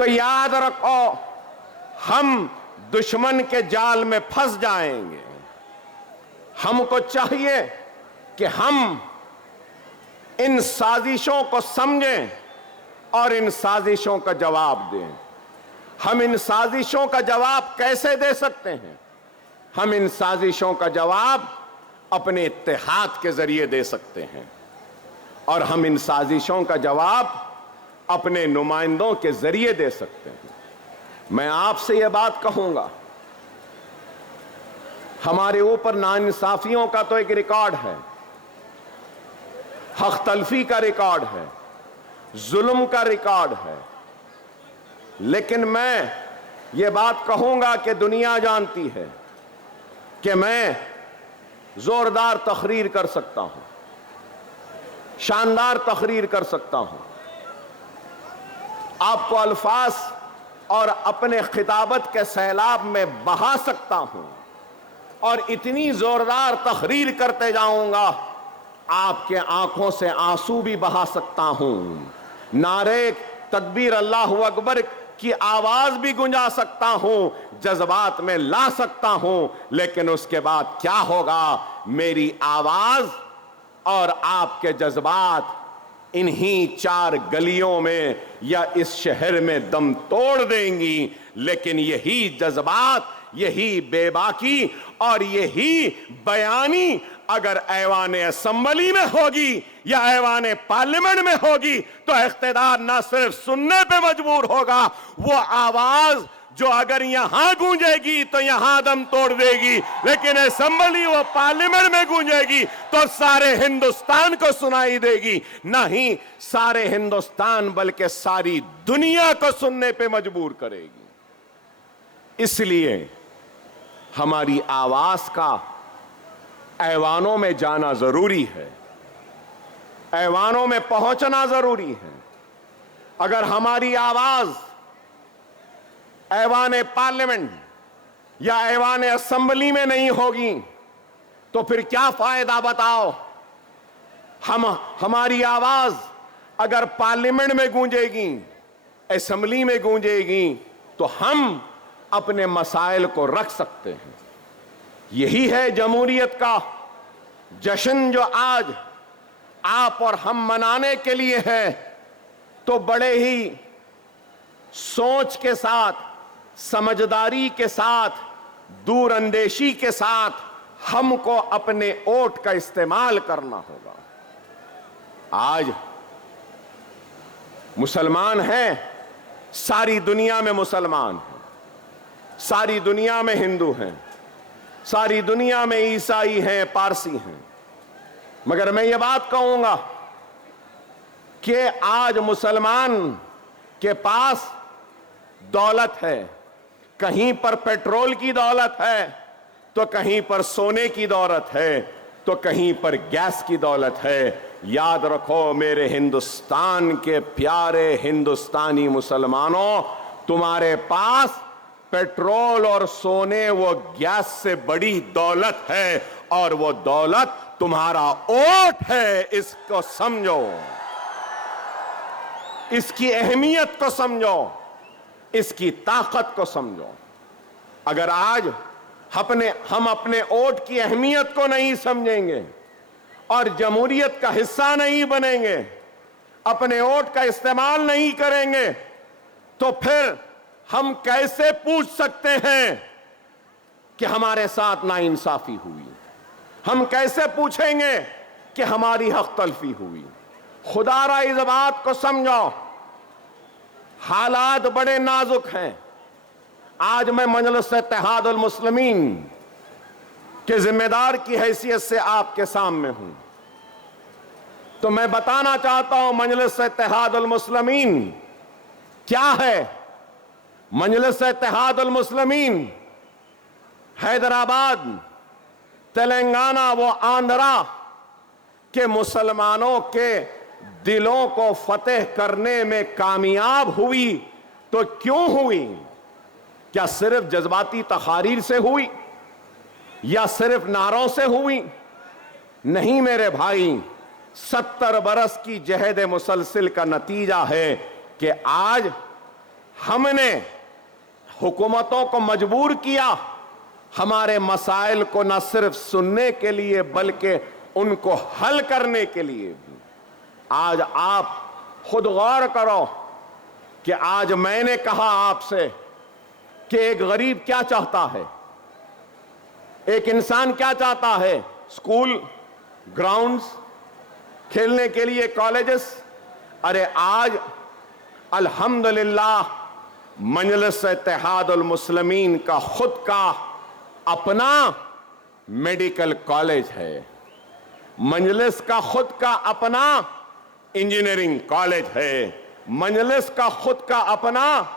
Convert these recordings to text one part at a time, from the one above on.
तो याद रखो, हम दुश्मन के जाल में फंस जाएंगे। हमको चाहिए कि हम इन साजिशों को समझें और इन साजिशों का जवाब दें। हम इन साजिशों का जवाब कैसे दे सकते हैं? हम इन साजिशों का जवाब अपने इत्तेहाद के जरिए दे सकते हैं, और हम इन साजिशों का जवाब अपने नुमाइंदों के जरिए दे सकते हैं। मैं आपसे यह बात कहूंगा, हमारे ऊपर नाइंसाफियों का तो एक रिकॉर्ड है, हक तलफी का रिकॉर्ड है, जुल्म का रिकॉर्ड है, लेकिन मैं ये बात कहूंगा कि दुनिया जानती है कि मैं जोरदार तकरीर कर सकता हूं, शानदार तकरीर कर सकता हूं, आपको अल्फाज और अपने खिताबत के सैलाब में बहा सकता हूं, और इतनी जोरदार तकरीर करते जाऊंगा आपके आंखों से आंसू भी बहा सकता हूं, नारे तकबीर अल्लाहु अकबर की आवाज भी गुंजा सकता हूं, जज्बात में ला सकता हूं, लेकिन उसके बाद क्या होगा? मेरी आवाज और आपके जज्बात इन्हीं चार गलियों में या इस शहर में दम तोड़ देंगी, लेकिन यही जज्बात, यही बेबाकी और यही बयानी अगर ऐवान असेंबली में होगी या ऐवान पार्लियामेंट में होगी तो इख्तिदार न सिर्फ सुनने पे मजबूर होगा, वो आवाज जो अगर यहां गूंजेगी तो यहां दम तोड़ देगी, लेकिन असेंबली व पार्लियामेंट में गूंजेगी तो सारे हिंदुस्तान को सुनाई देगी। नहीं सारे हिंदुस्तान बल्कि सारी दुनिया को सुनने पे मजबूर करेगी। इसलिए हमारी आवाज का ऐवानों में जाना जरूरी है, ऐवानों में पहुंचना जरूरी है। अगर हमारी आवाज ऐवान पार्लियामेंट या ऐवान असेंबली में नहीं होगी तो फिर क्या फायदा बताओ? हमारी आवाज अगर पार्लियामेंट में गूंजेगी, असेंबली में गूंजेगी, तो हम अपने मसाइल को रख सकते हैं। यही है जमहूरियत का जश्न जो आज आप और हम मनाने के लिए है। तो बड़े ही सोच के साथ, समझदारी के साथ, दूरअंदेशी के साथ हमको अपने वोट का इस्तेमाल करना होगा। आज मुसलमान हैं, सारी दुनिया में मुसलमान हैं, सारी दुनिया में हिंदू हैं, सारी दुनिया में ईसाई हैं, पारसी हैं, मगर मैं ये बात कहूंगा कि आज मुसलमान के पास दौलत है, कहीं पर पेट्रोल की दौलत है, तो कहीं पर सोने की दौलत है, तो कहीं पर गैस की दौलत है। याद रखो मेरे हिंदुस्तान के प्यारे हिंदुस्तानी मुसलमानों, तुम्हारे पास पेट्रोल और सोने वो गैस से बड़ी दौलत है, और वो दौलत तुम्हारा वोट है। इसको समझो, इसकी अहमियत को समझो, इसकी ताकत को समझो। अगर आज हम अपने वोट की अहमियत को नहीं समझेंगे और जमहूरियत का हिस्सा नहीं बनेंगे, अपने वोट का इस्तेमाल नहीं करेंगे, तो फिर हम कैसे पूछ सकते हैं कि हमारे साथ नाइंसाफी हुई? हम कैसे पूछेंगे कि हमारी हक तलफी हुई? खुदारा इस बात को समझो, हालात बड़े नाजुक हैं। आज मैं मजलिस इत्तेहादुल मुस्लिमीन के जिम्मेदार की हैसियत से आपके सामने हूं, तो मैं बताना चाहता हूं मजलिस इत्तेहादुल मुस्लिमीन क्या है। मजलिस इत्तेहादुल मुस्लिमीन हैदराबाद, तेलंगाना व आंध्रा के मुसलमानों के दिलों को फतेह करने में कामयाब हुई। तो क्यों हुई? क्या सिर्फ जज्बाती तकारीर से हुई या सिर्फ नारों से हुई? नहीं मेरे भाई, 70 बरस की जहद मुसलसिल का नतीजा है कि आज हमने हुकूमतों को मजबूर किया हमारे मसाइल को न सिर्फ सुनने के लिए बल्कि उनको हल करने के लिए भी। आज आप खुद गौर करो कि आज मैंने कहा आपसे कि एक गरीब क्या चाहता है, एक इंसान क्या चाहता है, स्कूल, ग्राउंड्स, खेलने के लिए कॉलेजेस। अरे आज अल्हम्दुलिल्लाह मजलिस इत्तेहादुल मुस्लिमीन का खुद का अपना मेडिकल कॉलेज है, मजलिस का खुद का अपना इंजीनियरिंग कॉलेज है, मजलिस का खुद का अपना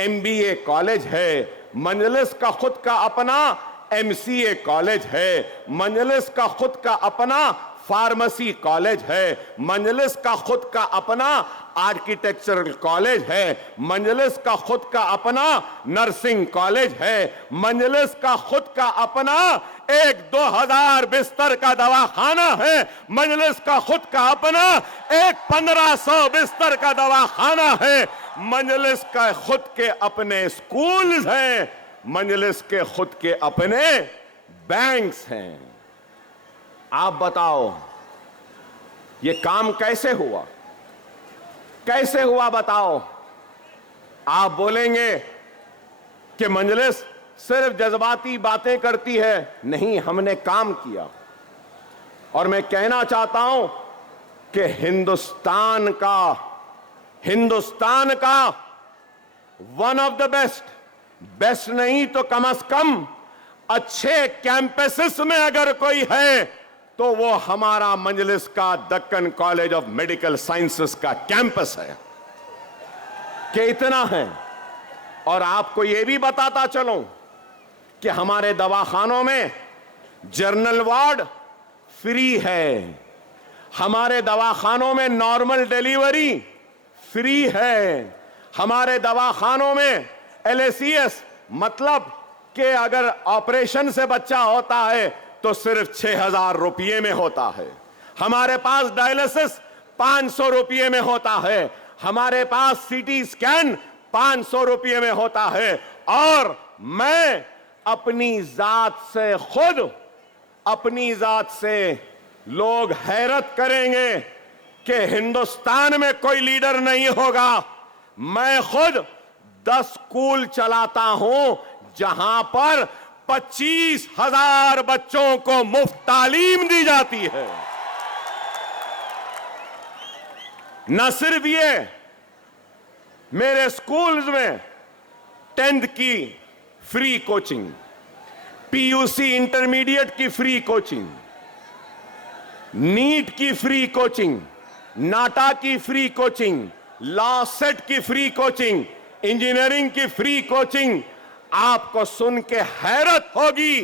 MBA कॉलेज है, मजलिस का खुद का अपना MCA कॉलेज है, मजलिस का खुद का अपना फार्मेसी कॉलेज है, मजलिस का खुद का अपना आर्किटेक्चरल कॉलेज है, मजलिस का खुद का अपना नर्सिंग कॉलेज है, मजलिस का खुद का अपना एक 2000 बिस्तर का दवाखाना है, मजलिस का खुद का अपना एक 1500 बिस्तर का दवाखाना है, मजलिस का खुद के अपने स्कूल्स हैं, मजलिस के खुद के अपने बैंक्स हैं। आप बताओ ये काम कैसे हुआ, कैसे हुआ बताओ। आप बोलेंगे कि मजलिस सिर्फ जज्बाती बातें करती है, नहीं, हमने काम किया। और मैं कहना चाहता हूं कि हिंदुस्तान का वन ऑफ द बेस्ट नहीं तो कम से कम अच्छे कैंपसेस में अगर कोई है तो वो हमारा मजलिस का Deccan college of medical sciences का कैंपस है कि इतना है। और आपको ये भी बताता चलूं कि हमारे दवाखानों में जनरल वार्ड फ्री है, हमारे दवाखानों में नॉर्मल डिलीवरी फ्री है, हमारे दवाखानों में LACS मतलब कि अगर ऑपरेशन से बच्चा होता है तो सिर्फ 6000 रुपये में होता है, हमारे पास डायलिसिस 500 रुपये में होता है, हमारे पास CT स्कैन 500 रुपये में होता है। और मैं अपनी जात से लोग हैरत करेंगे कि हिंदुस्तान में कोई लीडर नहीं होगा। मैं खुद 10 स्कूल चलाता हूं जहां पर 25,000 बच्चों को मुफ्त तालीम दी जाती है। न सिर्फ ये, मेरे स्कूल्स में 10th की फ्री कोचिंग, PUC इंटरमीडिएट की फ्री कोचिंग, नीट की फ्री कोचिंग, नाटा की फ्री कोचिंग, लॉ सेट की फ्री कोचिंग, इंजीनियरिंग की फ्री कोचिंग। आपको सुन के हैरत होगी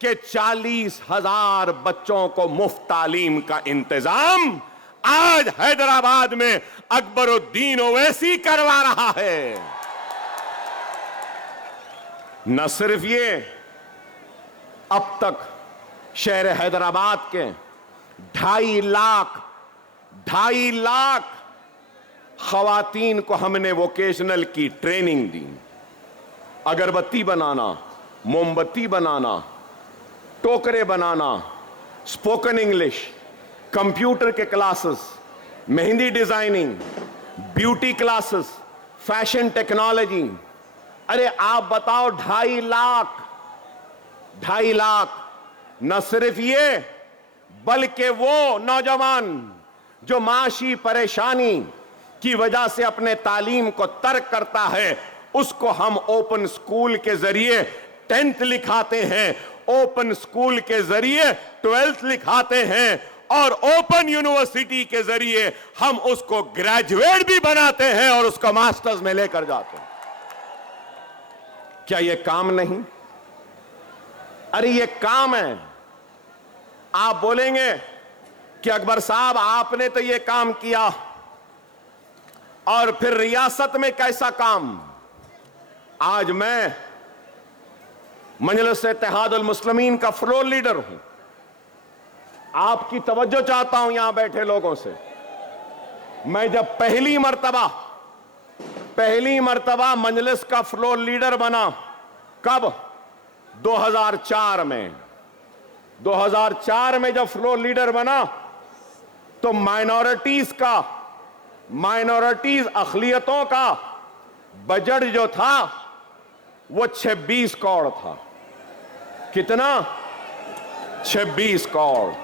कि 40,000 बच्चों को मुफ्त तालीम का इंतजाम आज हैदराबाद में अकबरुद्दीन ओवैसी करवा रहा है। न सिर्फ ये, अब तक शहर हैदराबाद के 2.5 लाख खवातीन को हमने वोकेशनल की ट्रेनिंग दी। अगरबत्ती बनाना, मोमबत्ती बनाना, टोकरे बनाना, स्पोकन इंग्लिश, कंप्यूटर के classes, mehndi designing, beauty classes, fashion technology. अरे आप बताओ 2.5 लाख। न सिर्फ ये, बल्कि वो नौजवान जो माशी परेशानी की वजह से अपने तालीम को तर्क करता है, उसको हम ओपन स्कूल के जरिए 10th लिखाते हैं, ओपन स्कूल के जरिए 12th लिखाते हैं, और ओपन यूनिवर्सिटी के जरिए हम उसको ग्रेजुएट भी बनाते हैं और उसको मास्टर्स में लेकर जाते हैं। क्या यह काम नहीं? अरे ये काम है। आप बोलेंगे कि अकबर साहब आपने तो ये काम किया, और फिर रियासत में कैसा काम? आज मैं मजलिस इत्तेहादुल मुस्लिमीन का फ्लोर लीडर हूं। आपकी तवज्जो चाहता हूं यहां बैठे लोगों से। मैं जब पहली मर्तबा पहली मर्तबा मजलिस का फ्लोर लीडर बना। कब? 2004 में। 2004 में जब फ्लोर लीडर बना तो माइनॉरिटीज अक़लियतों का बजट जो था वो 26 करोड़ था। कितना? 26 करोड़।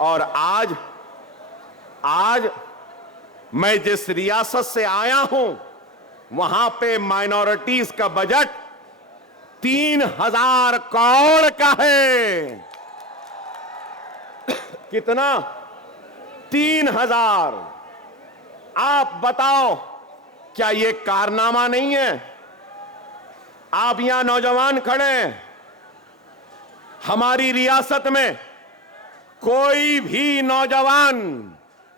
और आज मैं जिस रियासत से आया हूं वहां पे माइनॉरिटीज का बजट 3000 करोड़ का है। कितना? 3000। आप बताओ, क्या यह कारनामा नहीं है? आप यहां नौजवान खड़े हैं, हमारी रियासत में कोई भी नौजवान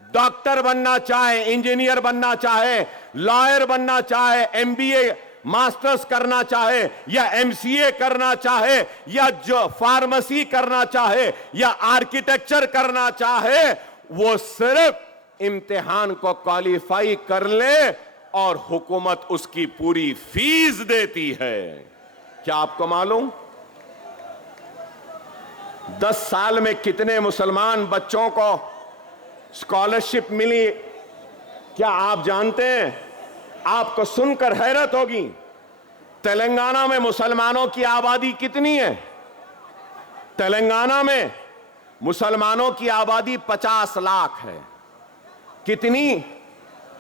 डॉक्टर बनना चाहे, इंजीनियर बनना चाहे, लॉयर बनना चाहे, एमबीए मास्टर्स करना चाहे या एमसीए करना चाहे या जो फार्मेसी करना चाहे या आर्किटेक्चर करना चाहे, वो सिर्फ इम्तिहान को क्वालिफाई कर ले और हुकूमत उसकी पूरी फीस देती है। क्या आपको मालूम 10 साल में कितने मुसलमान बच्चों को स्कॉलरशिप मिली? क्या आप जानते हैं? आपको सुनकर हैरत होगी, तेलंगाना में मुसलमानों की आबादी कितनी है? तेलंगाना में मुसलमानों की आबादी 50 लाख है। कितनी?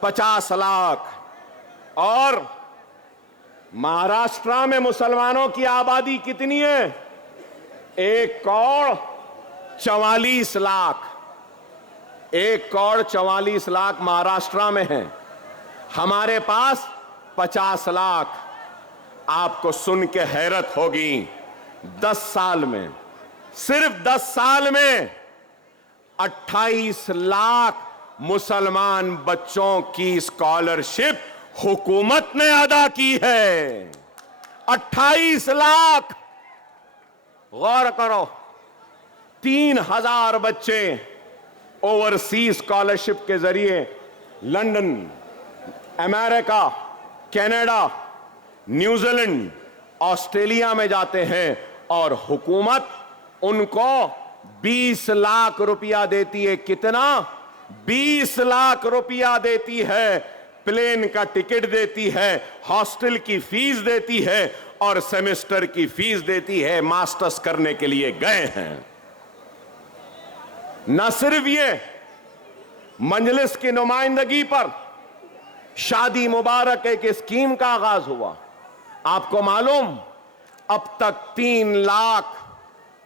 50 लाख। और महाराष्ट्र में मुसलमानों की आबादी कितनी है? 1 करोड़ 44 लाख। 1 करोड़ 44 लाख महाराष्ट्र में है, हमारे पास 50 लाख। आपको सुन के हैरत होगी, 10 साल में, सिर्फ 10 साल में 28 लाख मुसलमान बच्चों की स्कॉलरशिप हुकूमत ने अदा की है। 28 लाख। गौर करो, 3000 बच्चे ओवरसीज स्कॉलरशिप के जरिए London, America, Canada, New Zealand, Australia में जाते हैं और हुकूमत उनको 20 लाख रुपया देती है। कितना? 20 लाख रुपया देती है। प्लेन का टिकट देती है, हॉस्टल की फीस देती है और सेमेस्टर की फीस देती है। मास्टर्स करने के लिए गए हैं। न सिर्फ ये, मजलिस की नुमाइंदगी पर शादी मुबारक एक स्कीम का आगाज हुआ। आपको मालूम, अब तक 3 लाख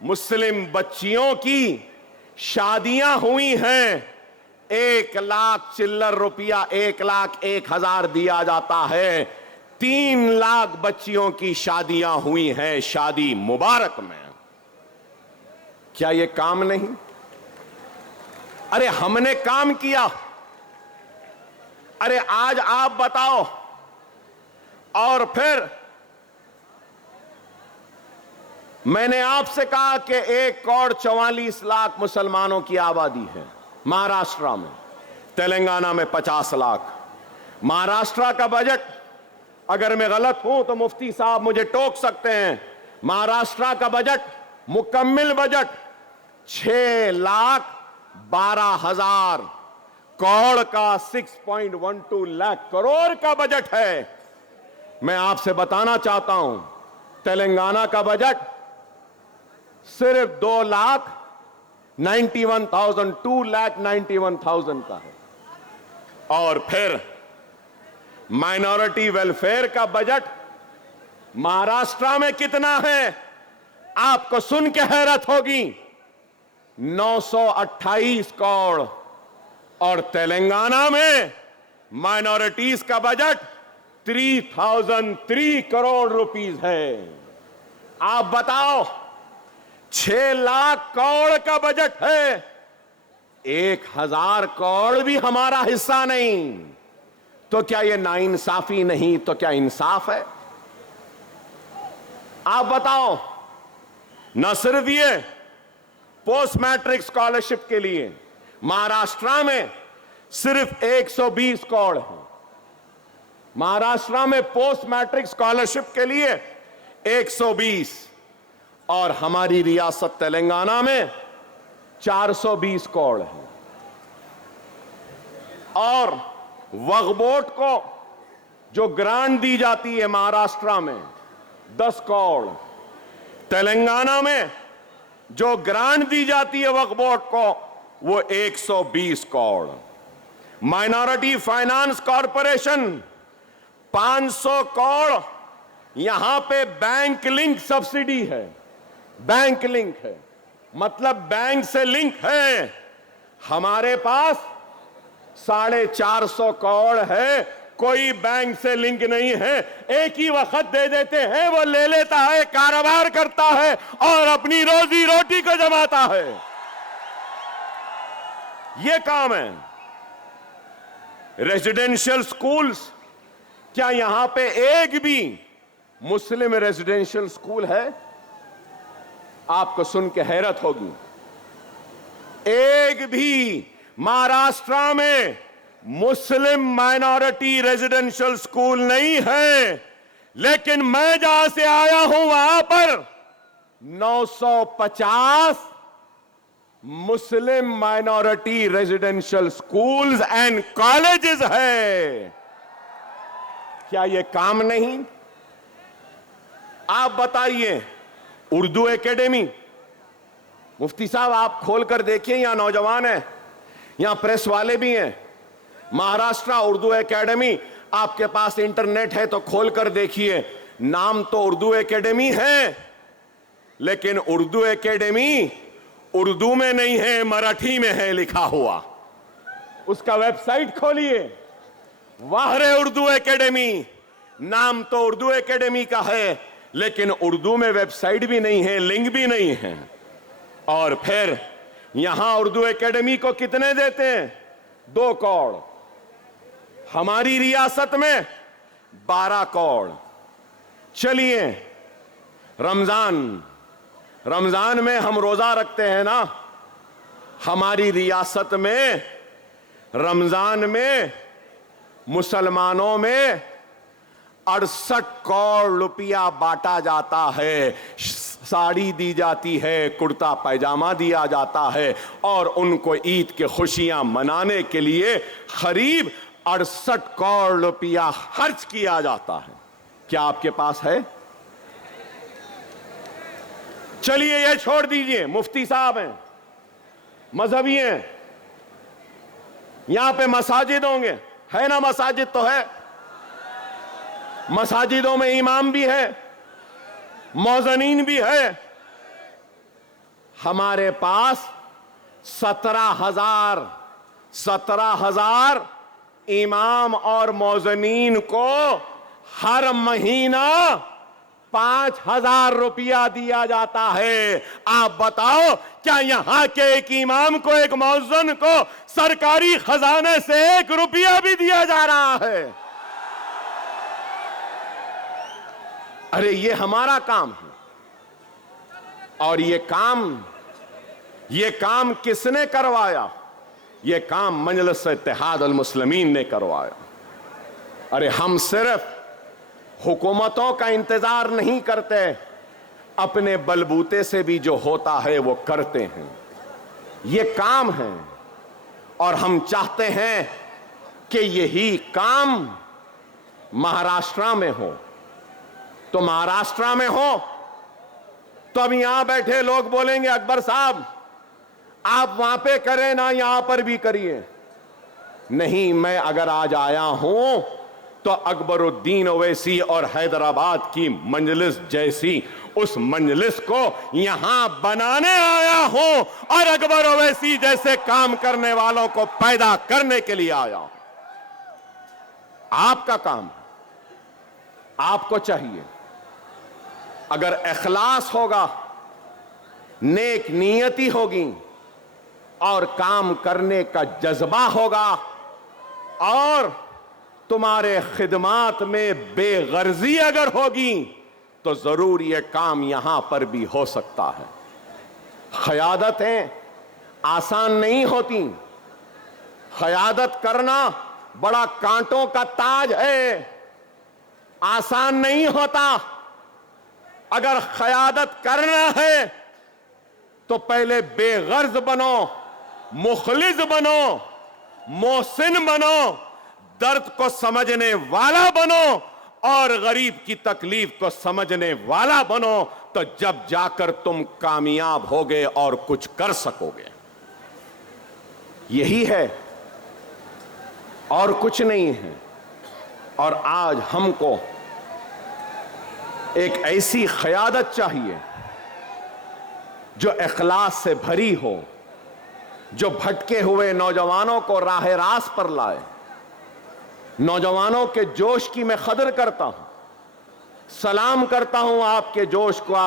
मुस्लिम बच्चियों की शादियां हुई हैं। 1 लाख चिल्लर रुपया, 1,01,000 दिया जाता है। 3 लाख बच्चियों की शादियां हुई हैं शादी मुबारक में। क्या यह काम नहीं? अरे हमने काम किया। अरे आज आप बताओ। और फिर मैंने आपसे कहा कि 1 करोड़ 44 लाख मुसलमानों की आबादी है महाराष्ट्र में, तेलंगाना में 50 लाख। महाराष्ट्र का बजट, अगर मैं गलत हूं तो मुफ्ती साहब मुझे टोक सकते हैं, महाराष्ट्र का बजट, मुकम्मिल बजट 6,12,000 करोड़ का 6.12 लाख करोड़ का बजट है। मैं आपसे बताना चाहता हूं, तेलंगाना का बजट सिर्फ 2,91,000 का है। और फिर माइनॉरिटी वेलफेयर का बजट महाराष्ट्र में कितना है? आपको सुन के हैरत होगी, 928 करोड़। और तेलंगाना में माइनॉरिटीज का बजट 3,003 करोड़ रुपीस है। आप बताओ, 6 लाख करोड़ का बजट है, 1,000 करोड़ भी हमारा हिस्सा नहीं। तो क्या यह नाइंसाफी नहीं तो क्या इंसाफ है? आप बताओ। न सिर्फ ये, पोस्ट मैट्रिक स्कॉलरशिप के लिए महाराष्ट्र में सिर्फ 120 करोड़ है। महाराष्ट्र में पोस्ट मैट्रिक स्कॉलरशिप के लिए 120 और हमारी रियासत तेलंगाना में 420 करोड़ है। और वक्फ बोर्ड को जो ग्रांट दी जाती है महाराष्ट्र में 10 करोड़, तेलंगाना में जो ग्रांट दी जाती है वक्फ बोर्ड को वो 120 crore. Minority finance corporation 500 crore यहां पे बैंक लिंक सब्सिडी है। बैंक लिंक है मतलब बैंक से लिंक है। हमारे पास 450 करोड़ है, कोई बैंक से लिंक नहीं है। एक ही वक्त दे देते हैं, वो ले लेता है, कारोबार करता है और अपनी रोजी रोटी को जमाता है। ये काम है। रेजिडेंशियल स्कूल्स, क्या यहां पे एक भी मुस्लिम रेजिडेंशियल स्कूल है? आपको सुन के हैरत होगी, एक भी महाराष्ट्र में मुस्लिम माइनॉरिटी रेजिडेंशियल स्कूल नहीं है। लेकिन मैं जहां से आया हूं वहां पर 950 मुस्लिम minority residential schools and colleges है। क्या यह काम नहीं? आप बताइए, उर्दू एकेडमी, मुफ्ती साहब आप खोलकर देखिए, यहां नौजवान हैं, यहां प्रेस वाले भी हैं। महाराष्ट्र उर्दू एकेडमी, आपके पास इंटरनेट है तो खोलकर देखिए। नाम तो उर्दू एकेडमी है, लेकिन उर्दू एकेडमी उर्दू में नहीं है, मराठी में है लिखा हुआ। उसका वेबसाइट खोलिए, वाहरे उर्दू एकेडमी। नाम तो उर्दू एकेडमी का है, लेकिन उर्दू में वेबसाइट भी नहीं है, लिंक भी नहीं है। और फिर यहां उर्दू एकेडमी को कितने देते हैं? 2 करोड़। हमारी रियासत में 12 करोड़। चलिए, रमजान में हम रोजा रखते हैं ना। हमारी रियासत में रमजान में मुसलमानों में 68 करोड़ रुपया बांटा जाता है। साड़ी दी जाती है, कुर्ता पैजामा दिया जाता है और उनको ईद के खुशियां मनाने के लिए करीब 68 करोड़ रुपया खर्च किया जाता है। क्या आपके पास है? चलिए ये छोड़ दीजिए, मुफ्ती साहब हैं, मजहबी हैं, यहां पे मसाजिद होंगे, है ना? मसाजिद तो है, मसाजिदों में इमाम भी है, मौजनीन भी है। हमारे पास 17,000 इमाम और मौजनीन को हर महीना 5,000 रुपया दिया जाता है। आप बताओ, क्या यहां के एक इमाम को, एक मौजन को सरकारी खजाने से 1 रुपया भी दिया जा रहा है? अरे ये हमारा काम है। और ये काम किसने करवाया? ये काम मजलिस इत्तेहाद अल मुस्लिमीन ने करवाया। अरे हम सिर्फ हुकूमतों का इंतजार नहीं करते, अपने बलबूते से भी जो होता है वो करते हैं। ये काम है और हम चाहते हैं कि यही काम महाराष्ट्र में हो। तो महाराष्ट्र में हो तो अब यहां बैठे लोग बोलेंगे, अकबर साहब आप वहां पे करें ना, यहां पर भी करिए। नहीं, मैं अगर आज आया हूं तो अकबरुद्दीन ओवैसी और हैदराबाद की मजलिस जैसी उस मजलिस को यहां बनाने आया हूं और अकबर ओवैसी जैसे काम करने वालों को पैदा करने के लिए आया हूं। आपका काम, आपको चाहिए, अगर इखलास होगा, नेक नियति होगी और काम करने का जज्बा होगा और तुम्हारे खिदमात में बेगर्जी अगर होगी तो जरूर यह काम यहां पर भी हो सकता है। क़यादतें आसान नहीं होती। क़यादत करना बड़ा कांटों का ताज है। आसान नहीं होता। अगर क़यादत करना है तो पहले बेगर्ज बनो, मुखलिस बनो, मोहसिन बनो, दर्द को समझने वाला बनो और गरीब की तकलीफ को समझने वाला बनो, तो जब जाकर तुम कामयाब होगे और कुछ कर सकोगे। यही है और कुछ नहीं है। और आज हमको एक ऐसी क़यादत चाहिए जो इखलास से भरी हो, जो भटके हुए नौजवानों को राह रास्त पर लाए। नौजवानों के जोश की मैं कदर करता हूं, सलाम करता हूं आपके जोश को।